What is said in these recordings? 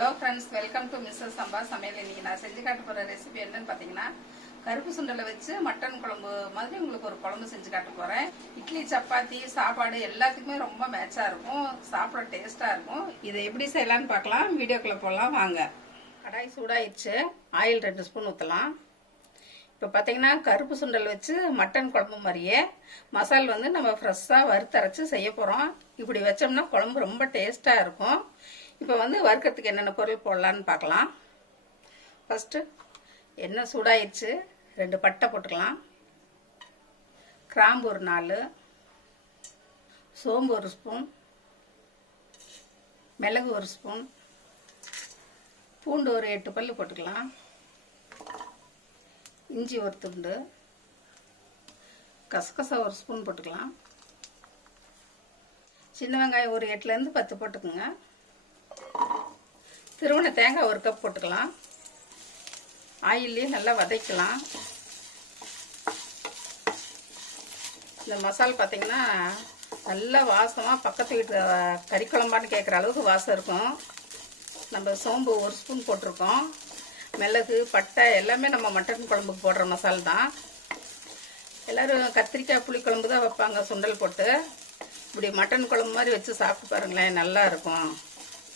Hello friends, welcome to Mrs Samba சமையல். இன்னைக்கு நான் செஞ்சு காட்ட போகிற ரெசிபி என்னன்னு பார்த்தீங்கன்னா, கருப்பு சுண்டலை வச்சு மட்டன் குழம்பு மாதிரி உங்களுக்கு ஒரு குழம்பு செஞ்சு காட்ட போகிறேன். இட்லி, சப்பாத்தி, சாப்பாடு எல்லாத்துக்குமே ரொம்ப மேட்சாக இருக்கும், சாப்பிட டேஸ்ட்டாக இருக்கும். இதை எப்படி செய்யலான்னு பார்க்கலாம். வீடியோக்குள்ளே போகலாம் வாங்க. கடாய் சூடாயிடுச்சு, ஆயில் 2 ஸ்பூன் ஊற்றலாம். இப்போ பார்த்தீங்கன்னா கருப்பு சுண்டல் வச்சு மட்டன் குழம்பு மாதிரியே மசால் வந்து நம்ம ஃப்ரெஷ்ஷாக வறுத்தரைச்சி செய்ய போகிறோம். இப்படி வச்சோம்னா குழம்பு ரொம்ப டேஸ்ட்டாக இருக்கும். இப்போ வந்து வறுக்கிறதுக்கு என்னென்ன பொருள் போடலான்னு பார்க்கலாம். ஃபஸ்ட்டு எண்ணெய் சூடாயிடுச்சு, 2 பட்டை போட்டுக்கலாம், கிராம்பு ஒரு 4, சோம்பு 1 ஸ்பூன், மிளகு 1 ஸ்பூன், பூண்டு ஒரு 8 பல்லு போட்டுக்கலாம், இஞ்சி 1 துண்டு, கசகசா 1 ஸ்பூன் போட்டுக்கலாம், சின்ன வெங்காயம் ஒரு 8லேருந்து 10 போட்டுக்குங்க, திருவண்ண தேங்காய் 1 கப் போட்டுக்கலாம். ஆயிலே நல்லா வதக்கலாம். இந்த மசாலா பார்த்தீங்கன்னா நல்லா வாசமாக பக்கத்து வீட்டு கறி குழம்பான்னு கேட்குற அளவுக்கு வாசம் இருக்கும். நம்ம சோம்பு 1 ஸ்பூன் போட்டிருக்கோம், மிளகு, பட்டை எல்லாமே நம்ம மட்டன் குழம்புக்கு போடுற மசாலா தான். எல்லோரும் கத்திரிக்காய் புளிக்குழம்பு தான் வைப்பாங்க சுண்டல் போட்டு. இப்படி மட்டன் குழம்பு மாதிரி வச்சு சாப்பிட்டு பாருங்களேன், நல்லா இருக்கும்.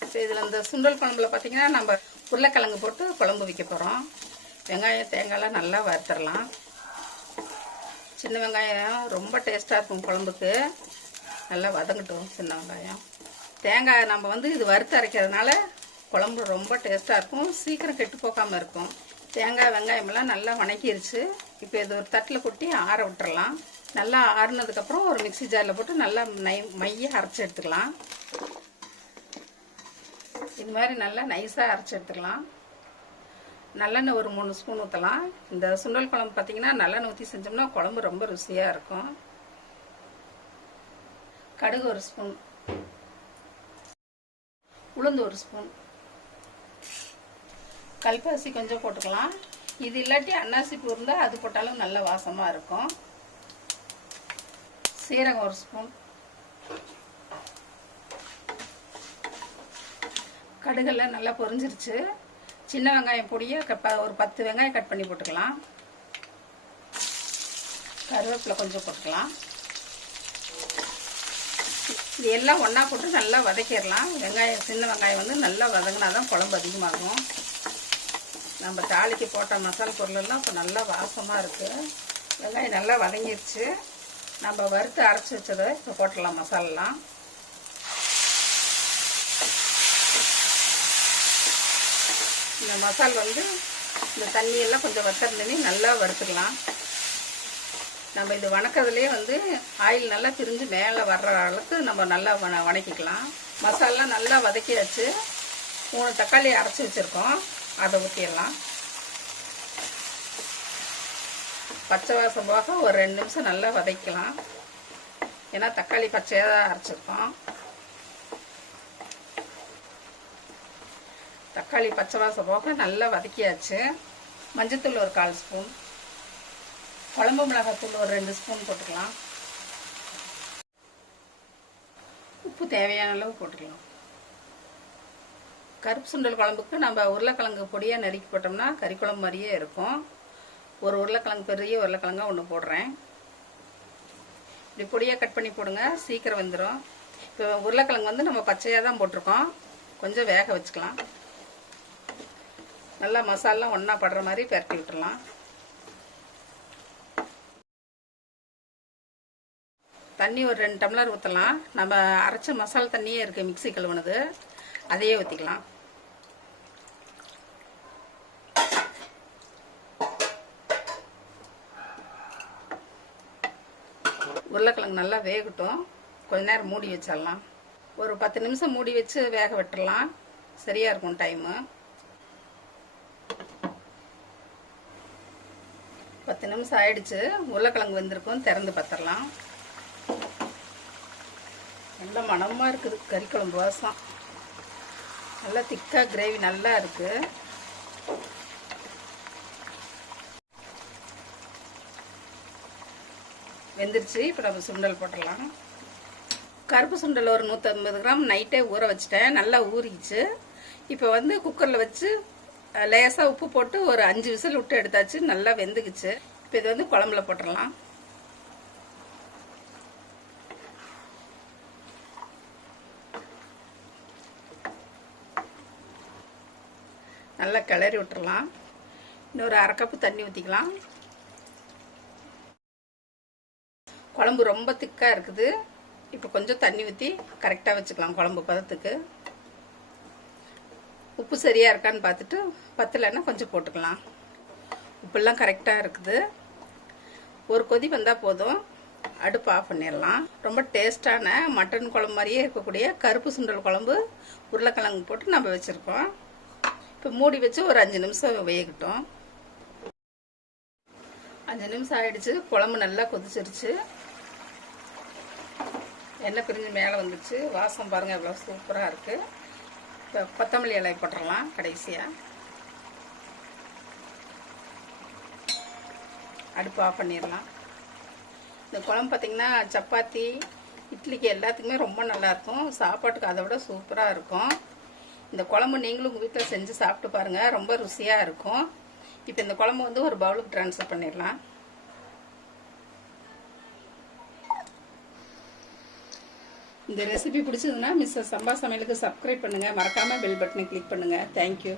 இப்போ இதில் இந்த சுண்டல் குழம்புல பார்த்தீங்கன்னா நம்ம உருளைக்கிழங்கு போட்டு குழம்பு வைக்க போகிறோம். வெங்காயம் தேங்காயெலாம் நல்லா வறுத்துடலாம். சின்ன வெங்காயம் ரொம்ப டேஸ்ட்டாக இருக்கும் குழம்புக்கு, நல்லா வதங்கட்டும் சின்ன வெங்காயம். தேங்காய் நம்ம வந்து இது வறுத்து அரைக்கிறதுனால குழம்பு ரொம்ப டேஸ்ட்டாக இருக்கும், சீக்கிரம் கெட்டு போகாமல் இருக்கும். தேங்காய் வெங்காயமெல்லாம் நல்லா வணக்கிருச்சு. இப்போ இது ஒரு தட்டில் கொட்டி ஆற விட்டுறலாம். நல்லா ஆறுனதுக்கப்புறம் ஒரு மிக்சி ஜாரில் போட்டு நல்லா மைய அரைச்சி எடுத்துக்கலாம். இது மாதிரி நல்லா நைஸாக அரைச்சி எடுத்துக்கலாம். நல்லெண்ணெய் ஒரு 3 ஸ்பூன் ஊற்றலாம். இந்த சுண்டல் குழம்பு பார்த்தீங்கன்னா நல்லெண்ணெய் ஊற்றி செஞ்சோம்னா குழம்பு ரொம்ப ருசியாக இருக்கும். கடுகு 1 ஸ்பூன், உளுந்து 1 ஸ்பூன், கல்பாசி கொஞ்சம் போட்டுக்கலாம். இது இல்லாட்டி அன்னாசி பூ இருந்தால் அது போட்டாலும் நல்ல வாசமாக இருக்கும். சீரகம் 1 ஸ்பூன், கடுகெல்லாம் நல்லா பொரிஞ்சிருச்சு. சின்ன வெங்காயம் பொடியை ஒரு 10 வெங்காயம் கட் பண்ணி போட்டுக்கலாம். கருவேப்பிலை கொஞ்சம் போட்டுக்கலாம். இது எல்லாம் ஒன்றா போட்டு நல்லா வதக்கிடலாம். வெங்காயம் சின்ன வெங்காயம் வந்து நல்லா வதங்கினா தான் குழம்பு அதிகமாகும். நம்ம தாளிக்கு போட்ட மசாலா பொருளெல்லாம் இப்போ நல்லா வாசமாக இருக்குது. வெங்காயம் நல்லா வதங்கிடுச்சு. நம்ம வறுத்து அரைச்சி வச்சதை இப்போ போட்டுடலாம் மசாலெலாம். இந்த மசால் வந்து இந்த தண்ணியெல்லாம் கொஞ்சம் வத்தர்னே நல்லா வறுத்துக்கலாம். நம்ம இது வணக்கிறதுலே வந்து ஆயில் நல்லா பிரிஞ்சு மேலே வர்ற அளவுக்கு நம்ம நல்லா வணக்கிக்கலாம். மசாலெலாம் நல்லா வதக்கியாச்சு. 3 தக்காளி அரைச்சி வச்சுருக்கோம், அதை ஊற்றிடலாம். பச்சை வாசம் போக ஒரு 2 நிமிஷம் நல்லா வதக்கலாம். ஏன்னா தக்காளி பச்சையாக தான் அரைச்சிருக்கோம். தக்காளி பச்சை வாசம் போக நல்லா வதக்கியாச்சு. மஞ்சத்தூள் ஒரு 1/4 ஸ்பூன், குழம்பு மிளகாத்தூள் ஒரு 2 ஸ்பூன் போட்டுக்கலாம். உப்பு தேவையான அளவு போட்டுக்கலாம். கருப்பு சுண்டல் குழம்புக்கு நம்ம உருளைக்கிழங்கு பொடியாக நறுக்கி போட்டோம்னா கறி குழம்பு மாதிரியே இருக்கும். ஒரு உருளைக்கிழங்கு பெரிய உருளைக்கிழங்கா 1 போடுறேன். இப்படி பொடியாக கட் பண்ணி போடுங்க, சீக்கிரம் வெந்துடும். இப்போ உருளைக்கிழங்கு வந்து நம்ம பச்சையாக தான் போட்டிருக்கோம், கொஞ்சம் வேக வச்சுக்கலாம். நல்லா மசாலாம் ஒன்றா படுற மாதிரி பரட்டி விட்டுடலாம். தண்ணி ஒரு 2 டம்ளர் ஊற்றலாம். நம்ம அரைச்ச மசாலா தண்ணியே இருக்குது, மிக்ஸி கழுவுனது, அதையே ஊற்றிக்கலாம். உருளைக்கிழங்கு நல்லா வேகட்டும், கொஞ்ச நேரம் மூடி வச்சிடலாம். ஒரு 10 நிமிஷம் மூடி வச்சு வேக விட்டுடலாம், சரியாக இருக்கும் டைமு. 10 நிமிஷம் ஆயிடுச்சு. உருளைக்கிழங்கு வெந்திருக்கும், திறந்து பார்த்துடலாம். நல்ல மணமாக இருக்குது, கறி குழம்பு வாசம். நல்லா திக்காக கிரேவி நல்லா இருக்குது. வெந்துருச்சு. இப்போ நம்ம சுண்டல் போட்டுடலாம். கருப்பு சுண்டல் ஒரு 150 கிராம் நைட்டே ஊற வச்சிட்டேன், நல்லா ஊறிச்சு. இப்போ வந்து குக்கரில் வச்சு லேசாக உப்பு போட்டு ஒரு 5 விசில் விட்டு எடுத்தாச்சு. நல்லா வெந்துக்குச்சு. இப்போ இது வந்து குழம்புல போட்டுடலாம். நல்லா கிளறி விட்டுறலாம். இன்னொரு 1/2 கப்பு தண்ணி ஊற்றிக்கலாம். குழம்பு ரொம்ப திக்காக இருக்குது. இப்போ கொஞ்சம் தண்ணி ஊற்றி கரெக்டாக வச்சுக்கலாம் குழம்பு பதத்துக்கு. உப்பு சரியாக இருக்கான்னு பார்த்துட்டு பத்தலைன்னா கொஞ்சம் போட்டுக்கலாம். உப்பெல்லாம் கரெக்டாக இருக்குது. ஒரு கொதி வந்தால் போதும். அடுப்பு ஆஃப் பண்ணிடலாம். ரொம்ப டேஸ்டான மட்டன் குழம்பு மாதிரியே இருக்கக்கூடிய கருப்பு சுண்டல் குழம்பு உருளைக்கிழங்கு போட்டு நம்ம வச்சுருக்கோம். இப்போ மூடி வச்சு ஒரு 5 நிமிஷம் வேகட்டும். 5 நிமிஷம் ஆயிடுச்சு. குழம்பு நல்லா கொதிச்சிருச்சு. எண்ணெய் பிரிஞ்சு மேலே வந்துச்சு. வாசம் பாருங்கள் எவ்வளோ சூப்பராக இருக்குது. இப்போ கொத்தமல்லி இலை போட்டுடலாம் கடைசியாக. அடுப்பு ஆஃப் பண்ணிடலாம். இந்த குழம்பு பார்த்திங்கன்னா சப்பாத்தி இட்லிக்கு எல்லாத்துக்குமே ரொம்ப நல்லாயிருக்கும். சாப்பாட்டுக்கு அதை விட சூப்பராக இருக்கும். இந்த குழம்பு நீங்களும் உங்கள் வீட்டில் செஞ்சு சாப்பிட்டு பாருங்கள். ரொம்ப ருசியாக இருக்கும். இப்போ இந்த குழம்பு வந்து ஒரு பவுலுக்கு ட்ரான்ஸ்ஃபர் பண்ணிடலாம். இந்த ரெசிபி பிடிச்சதுன்னா மிஸ்ஸஸ் சம்பா சமையலுக்கு சப்ஸ்கிரைப் பண்ணுங்கள். மறக்காமல் பெல் பட்டனை கிளிக் பண்ணுங்கள். தேங்க்யூ.